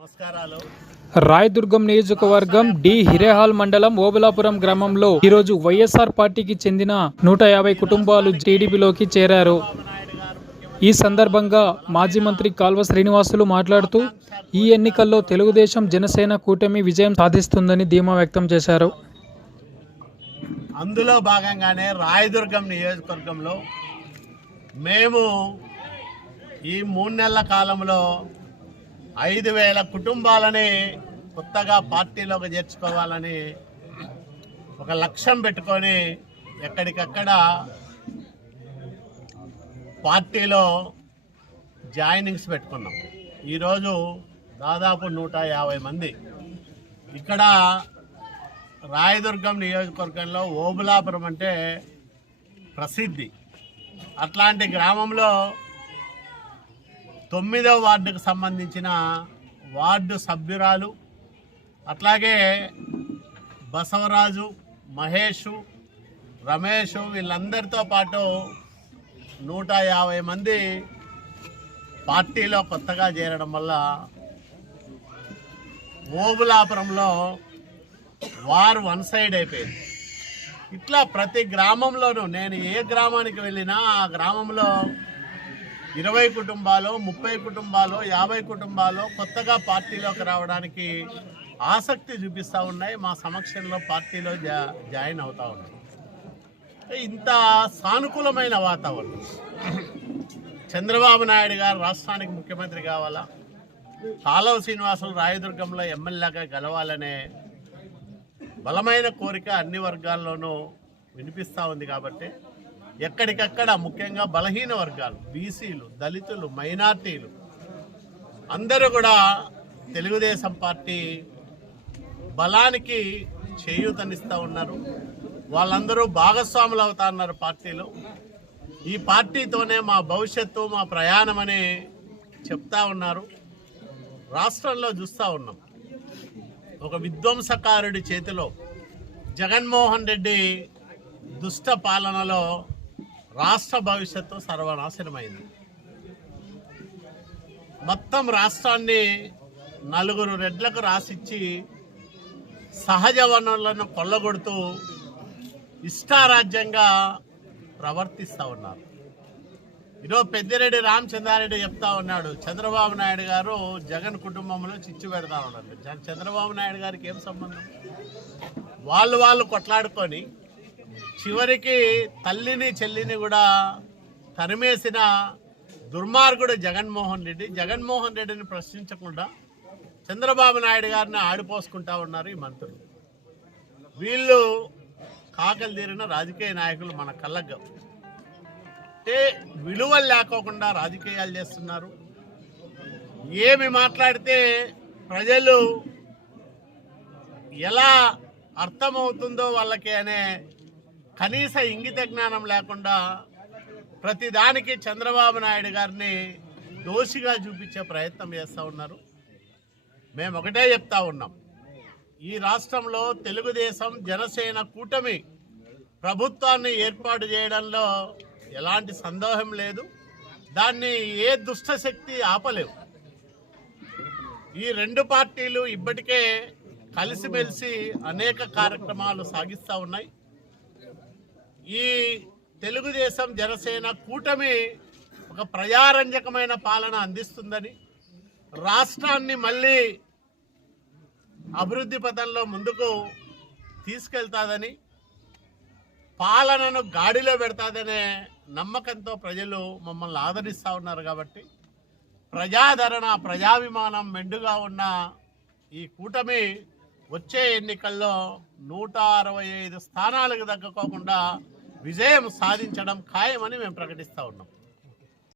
నమస్కారాలు. రాయదుర్గం నియోజకవర్గం డి. హిరేహాల్ మండలం ఓబులాపురం గ్రామంలో ఈరోజు వైఎస్ఆర్ పార్టీకి చెందిన నూట యాభై కుటుంబాలు టీడీపీలోకి చేరారు. ఈ సందర్భంగా మాజీ మంత్రి కాల్వ శ్రీనివాసులు మాట్లాడుతూ ఈ ఎన్నికల్లో తెలుగుదేశం జనసేన కూటమి విజయం సాధిస్తుందని ధీమా వ్యక్తం చేశారు. అందులో భాగంగానే రాయదుర్గం నియోజకవర్గంలో మేము ఈ మూడు నెలల కాలంలో ఐదు వేల కుటుంబాలని కొత్తగా పార్టీలోకి చేర్చుకోవాలని ఒక లక్ష్యం పెట్టుకొని ఎక్కడికక్కడ పార్టీలో జాయినింగ్స్ పెట్టుకున్నాం. ఈరోజు దాదాపు నూట యాభై మంది. ఇక్కడ రాయదుర్గం నియోజకవర్గంలో ఓబులాపురం అంటే ప్రసిద్ధి. అట్లాంటి గ్రామంలో తొమ్మిదవ వార్డుకు సంబంధించిన వార్డు సభ్యురాలు అట్లాగే బసవరాజు మహేషు రమేష్ వీళ్ళందరితో పాటు నూట యాభై మంది పార్టీలో కొత్తగా చేరడం వల్ల ఓబులాపురంలో వారు వన్ సైడ్ అయిపోయింది. ఇట్లా ప్రతి గ్రామంలోనూ నేను ఏ గ్రామానికి వెళ్ళినా ఆ గ్రామంలో ఇరవై కుటుంబాలు ముప్పై కుటుంబాలు యాభై కుటుంబాలు కొత్తగా పార్టీలోకి రావడానికి ఆసక్తి చూపిస్తూ ఉన్నాయి. మా సమక్షంలో పార్టీలో జా జాయిన్ అవుతూ ఉన్నాయి ఇంత సానుకూలమైన వాతావరణం. చంద్రబాబు నాయుడు గారు రాష్ట్రానికి ముఖ్యమంత్రి కావాలా? కాలవ శ్రీనివాసులు రాయదుర్గంలో ఎమ్మెల్యేగా గెలవాలనే బలమైన కోరిక అన్ని వర్గాల్లోనూ వినిపిస్తూ ఉంది కాబట్టి ఎక్కడికక్కడ ముఖ్యంగా బలహీన వర్గాలు బీసీలు దళితులు మైనార్టీలు అందరూ కూడా తెలుగుదేశం పార్టీ బలానికి చేయూతనిస్తూ ఉన్నారు. వాళ్ళందరూ భాగస్వాములు అవుతా ఉన్నారు పార్టీలో. ఈ పార్టీతోనే మా భవిష్యత్తు మా ప్రయాణం అని చెప్తా ఉన్నారు. రాష్ట్రంలో చూస్తూ ఉన్నాం. ఒక విధ్వంసకారుడి చేతిలో జగన్మోహన్ రెడ్డి దుష్ట పాలనలో రాష్ట్ర భవిష్యత్తు సర్వనాశనమైంది. మొత్తం రాష్ట్రాన్ని నలుగురు రెడ్లకు రాసిచ్చి సహజ వనరులను కొల్లగొడుతూ ఇష్టారాజ్యంగా ప్రవర్తిస్తూ ఉన్నారు. ఈరోజు పెద్దిరెడ్డి రామచంద్రారెడ్డి చెప్తా ఉన్నాడు. చంద్రబాబు నాయుడు గారు జగన్ కుటుంబంలో చిచ్చు పెడతా ఉన్నారు చంద్రబాబు నాయుడు గారికి ఏం సంబంధం? వాళ్ళు వాళ్ళు కొట్లాడుకొని చివరికి తల్లిని చెల్లిని కూడా తరిమేసిన దుర్మార్గుడు జగన్మోహన్ రెడ్డి. జగన్మోహన్ రెడ్డిని ప్రశ్నించకుండా చంద్రబాబు నాయుడు గారిని ఆడిపోసుకుంటా ఉన్నారు ఈ మంత్రులు. వీళ్ళు కాకలు తీరిన రాజకీయ నాయకులు మన కళ్ళకు అంటే విలువలు లేకోకుండా రాజకీయాలు చేస్తున్నారు. ఏమి మాట్లాడితే ప్రజలు ఎలా అర్థమవుతుందో వాళ్ళకి అనే కనీస ఇంగిత జ్ఞానం లేకుండా ప్రతిదానికి చంద్రబాబు నాయుడు గారిని దోషిగా చూపించే ప్రయత్నం చేస్తూ ఉన్నారు. మేము ఒకటే చెప్తా ఉన్నాం. ఈ రాష్ట్రంలో తెలుగుదేశం జనసేన కూటమి ప్రభుత్వాన్ని ఏర్పాటు చేయడంలో ఎలాంటి సందేహం లేదు. దాన్ని ఏ దుష్ట శక్తి ఆపలేవు. ఈ రెండు పార్టీలు ఇప్పటికే కలిసిమెలిసి అనేక కార్యక్రమాలు సాగిస్తూ ఉన్నాయి. ఈ తెలుగుదేశం జనసేన కూటమి ఒక ప్రజారంజకమైన పాలన అందిస్తుందని రాష్ట్రాన్ని మళ్ళీ అభివృద్ధి పథంలో ముందుకు తీసుకెళ్తాదని పాలనను గాడిలో పెడతాదనే నమ్మకంతో ప్రజలు మమ్మల్ని ఆదరిస్తూ ఉన్నారు కాబట్టి ప్రజాదరణ ప్రజాభిమానం మెండుగా ఉన్న ఈ కూటమి వచ్చే ఎన్నికల్లో నూట అరవై ఐదు స్థానాలకు తగ్గకోకుండా విజయం సాధించడం ఖాయమని మేము ప్రకటిస్తూ ఉన్నాం.